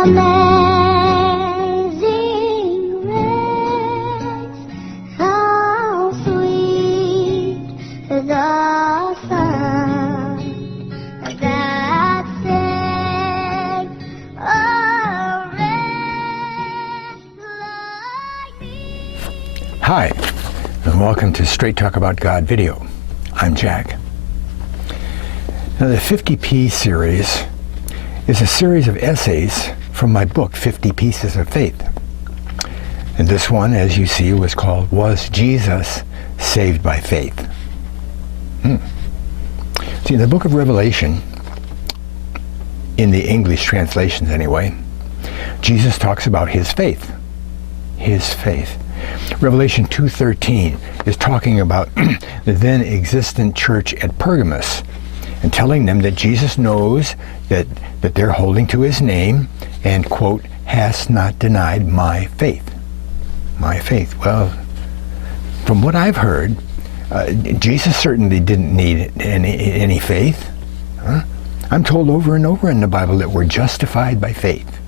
Amazing grace, how sweet the sound that saved a wretch like me. Hi, and welcome to Straight Talk About God video. I'm Jack. Now, the 50p series is a series of essays from my book, 50 Pieces of Faith. And this one, as you see, was called, Was Jesus Saved by Faith? See, in the book of Revelation, in the English translations anyway, Jesus talks about his faith. His faith. Revelation 2:13 is talking about the then existent church at Pergamos and telling them that Jesus knows that they're holding to his name and, quote, hast not denied my faith. My faith. Well, from what I've heard, Jesus certainly didn't need any faith. I'm told over and over in the Bible that we're justified by faith.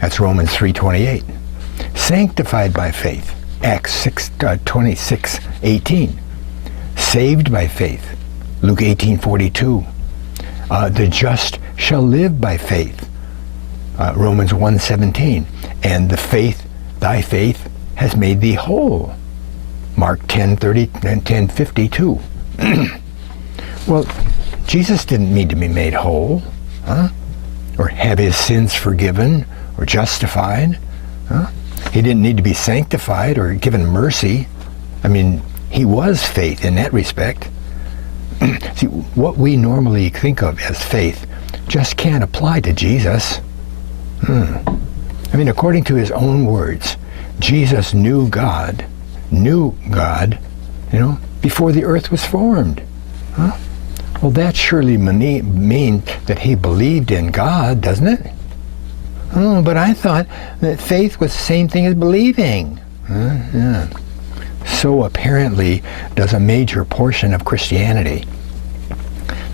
That's Romans 3:28. Sanctified by faith. Acts 26:18. Saved by faith. Luke 18:42. The just shall live by faith. Romans 1:17. And thy faith has made thee whole. Mark 10:30 and 10:52. Well, Jesus didn't need to be made whole, or have his sins forgiven or justified. He didn't need to be sanctified or given mercy. I mean, he was faith in that respect. See, what we normally think of as faith just can't apply to Jesus. I mean, according to his own words, Jesus knew God, before the earth was formed. Well, that surely means that he believed in God, doesn't it? Oh, but I thought that faith was the same thing as believing. Yeah. So apparently does a major portion of Christianity.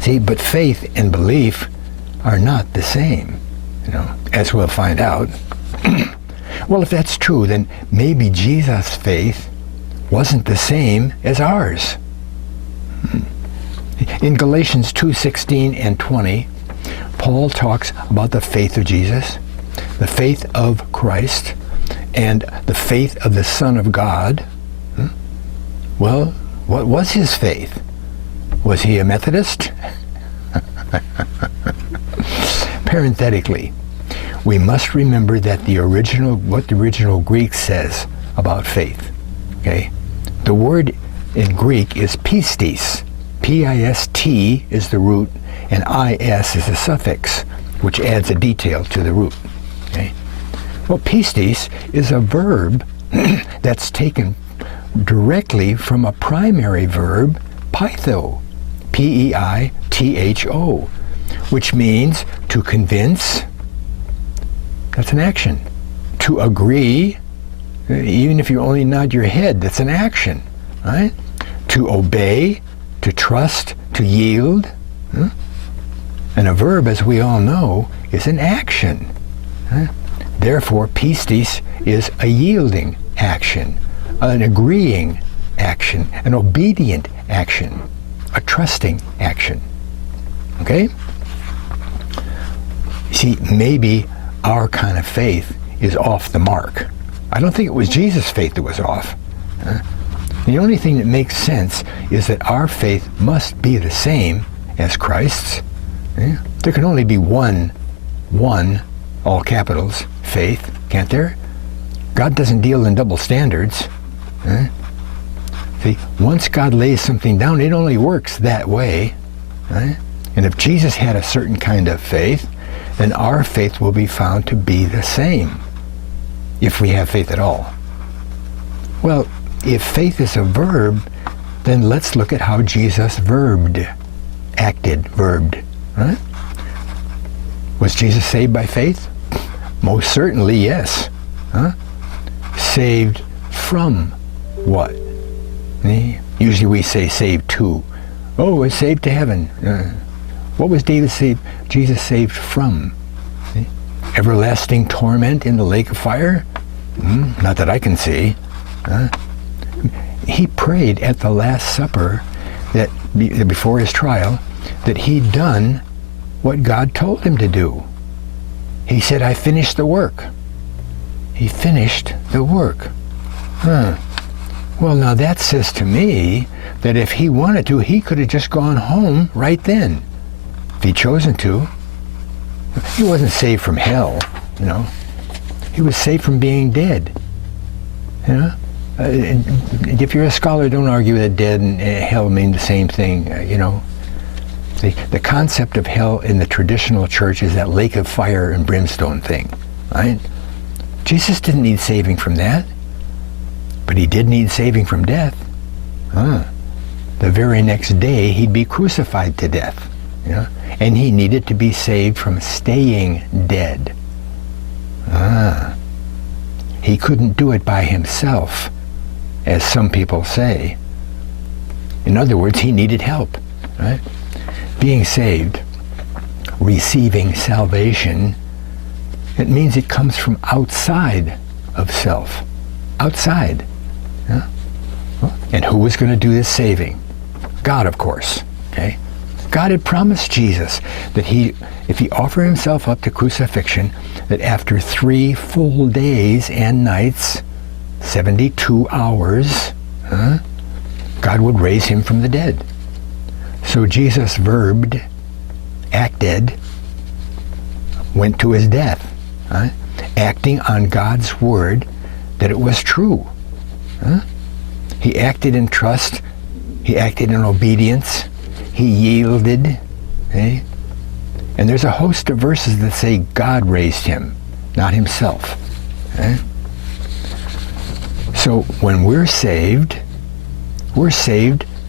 See, but faith and belief are not the same, as we'll find out. Well, if that's true, then maybe Jesus' faith wasn't the same as ours. In Galatians 2:16 and 20, Paul talks about the faith of Jesus, the faith of Christ, and the faith of the Son of God. Well, what was his faith? Was he a Methodist? Parenthetically, we must remember that what the original Greek says about faith. Okay? The word in Greek is pistis. P-I-S-T is the root, and I-S is a suffix, which adds a detail to the root. Okay? Well, pistis is a verb that's taken directly from a primary verb, peitho, P-E-I-T-H-O, which means to convince. That's an action. To agree, even if you only nod your head, that's an action, right? To obey, to trust, to yield. And a verb, as we all know, is an action. Therefore, pistis is a yielding action, an agreeing action, an obedient action, a trusting action. Okay? See, maybe our kind of faith is off the mark. I don't think it was Jesus' faith that was off. The only thing that makes sense is that our faith must be the same as Christ's. There can only be one, all capitals, faith, can't there? God doesn't deal in double standards. See, once God lays something down, it only works that way. And if Jesus had a certain kind of faith, then our faith will be found to be the same, if we have faith at all. Well, if faith is a verb, then let's look at how Jesus acted. Right? Was Jesus saved by faith? Most certainly, yes. Saved from what? Usually we say saved to. Oh, it's saved to heaven. What was Jesus saved from? everlasting torment in the lake of fire? Not that I can see. He prayed at the Last Supper that before his trial that he'd done what God told him to do. He said, I finished the work. He finished the work. Well, now that says to me that if he wanted to, he could have just gone home right then. If he'd chosen to. He wasn't saved from hell, you know. He was saved from being dead. You know? If you're a scholar, don't argue that dead and hell mean the same thing, you know. The concept of hell in the traditional church is that lake of fire and brimstone thing, right? Jesus didn't need saving from that, but he did need saving from death. The very next day, he'd be crucified to death, you know, and he needed to be saved from staying dead. He couldn't do it by himself, as some people say. In other words, he needed help, right? Being saved, receiving salvation, it means it comes from outside of self. Outside. Yeah? And who was going to do this saving? God, of course. Okay? God had promised Jesus that if he offered himself up to crucifixion, that after 3 full days and nights, 72 hours, God would raise him from the dead. So Jesus acted, went to his death, acting on God's word that it was true. He acted in trust, he acted in obedience, he yielded. And there's a host of verses that say God raised him, not himself. So when we're saved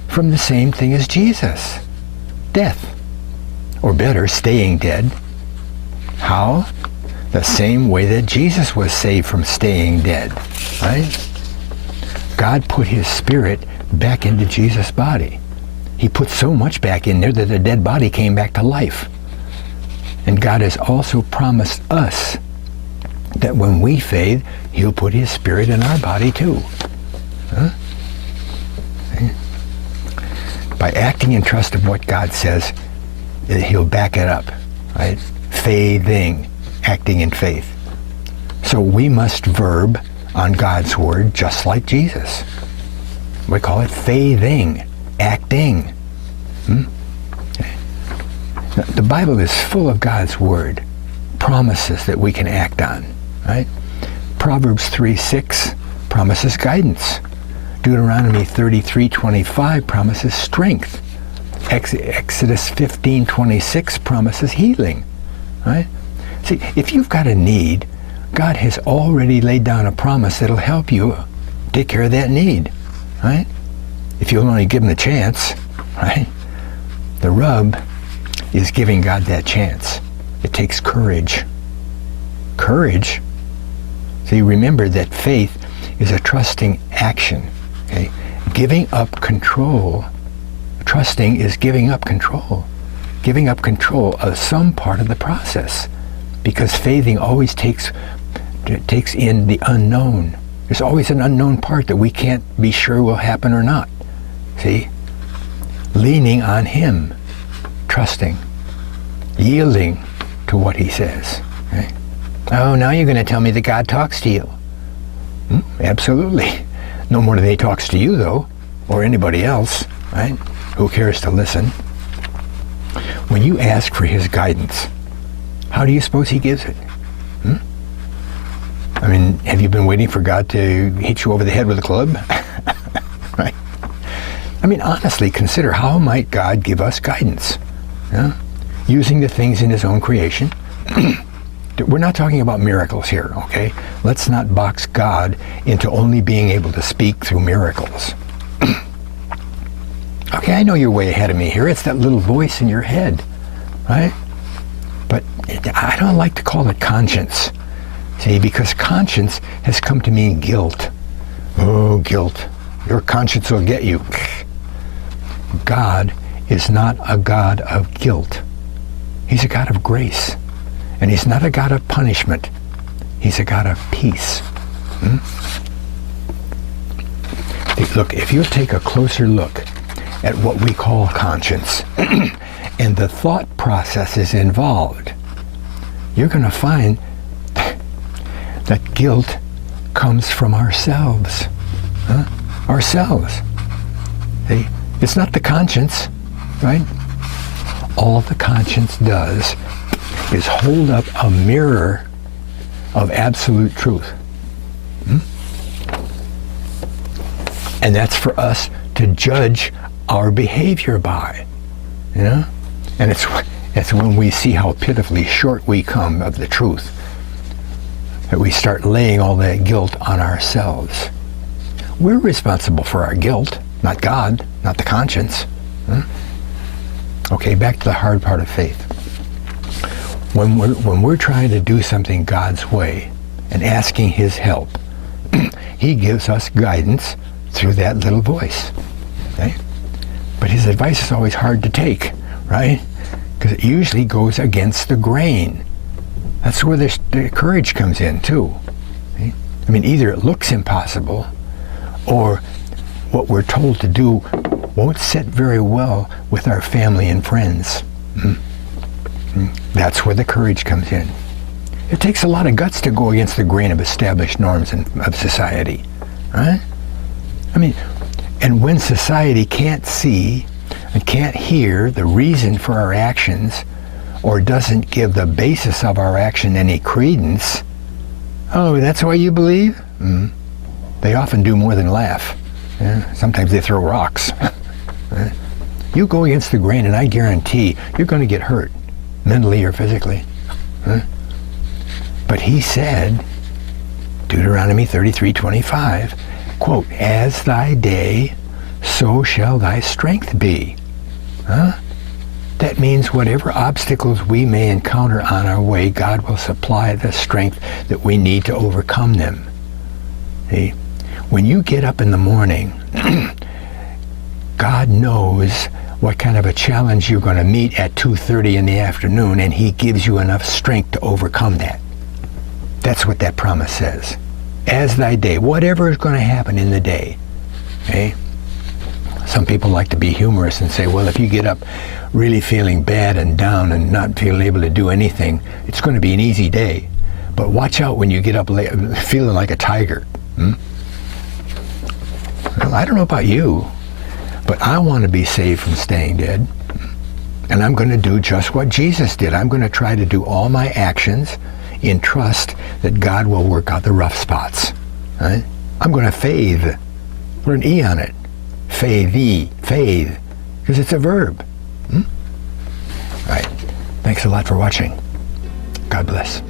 from the same thing as Jesus, death, or better, staying dead. How? The same way that Jesus was saved from staying dead, right? God put his spirit back into Jesus' body. He put so much back in there that the dead body came back to life. And God has also promised us that when we fade, he'll put his spirit in our body too. By acting in trust of what God says, he'll back it up, right? Faithing, acting in faith. So we must verb on God's word just like Jesus. We call it faithing, acting. The Bible is full of God's word, promises that we can act on, right? Proverbs 3:6 promises guidance. Deuteronomy 33:25 promises strength. Exodus 15:26 promises healing, right? See, if you've got a need, God has already laid down a promise that'll help you take care of that need, right? If you'll only give him the chance, right? The rub is giving God that chance. It takes courage. Courage? See, remember that faith is a trusting action. Okay? Giving up control. Trusting is giving up control. Giving up control of some part of the process. Because faithing always takes in the unknown. There's always an unknown part that we can't be sure will happen or not. See? Leaning on him. Trusting. Yielding to what he says. Okay? Oh, now you're going to tell me that God talks to you. Absolutely. No more than he talks to you, though, or anybody else, right? Who cares to listen? When you ask for his guidance, how do you suppose he gives it? I mean, have you been waiting for God to hit you over the head with a club? Right? I mean, honestly, consider how might God give us guidance? Using the things in his own creation. We're not talking about miracles here, okay? Let's not box God into only being able to speak through miracles. Okay, I know you're way ahead of me here. It's that little voice in your head, right? But I don't like to call it conscience. See, because conscience has come to mean guilt. Oh, guilt. Your conscience will get you. God is not a God of guilt. He's a God of grace. And he's not a God of punishment. He's a God of peace. Look, if you take a closer look at what we call conscience and the thought processes involved, you're going to find that guilt comes from ourselves. Ourselves. See? It's not the conscience, right? All the conscience does is hold up a mirror of absolute truth. And that's for us to judge our behavior by. You know? And it's when we see how pitifully short we come of the truth that we start laying all that guilt on ourselves. We're responsible for our guilt, not God, not the conscience. Okay, back to the hard part of faith. When we're trying to do something God's way and asking His help, He gives us guidance through that little voice. Okay? But His advice is always hard to take, right? Because it usually goes against the grain. That's where the courage comes in, too. Okay? I mean, either it looks impossible, or what we're told to do won't sit very well with our family and friends. That's where the courage comes in. It takes a lot of guts to go against the grain of established norms of society, right? I mean, and when society can't see and can't hear the reason for our actions, or doesn't give the basis of our action any credence, oh, that's why you believe? They often do more than laugh. Yeah? Sometimes they throw rocks. Right? You go against the grain, and I guarantee you're going to get hurt, mentally or physically. But He said, Deuteronomy 33:25, quote, "As thy day, so shall thy strength be." That means whatever obstacles we may encounter on our way, God will supply the strength that we need to overcome them. See? When you get up in the morning, God knows what kind of a challenge you're going to meet at 2:30 in the afternoon, and He gives you enough strength to overcome that. That's what that promise says. As thy day, whatever is going to happen in the day. Okay? Some people like to be humorous and say, well, if you get up really feeling bad and down and not feeling able to do anything, it's going to be an easy day. But watch out when you get up feeling like a tiger. Well, I don't know about you, but I want to be saved from staying dead. And I'm going to do just what Jesus did. I'm going to try to do all my actions in trust that God will work out the rough spots. Right? I'm going to faith. Put an E on it. Faith, because it's a verb. All right. Thanks a lot for watching. God bless.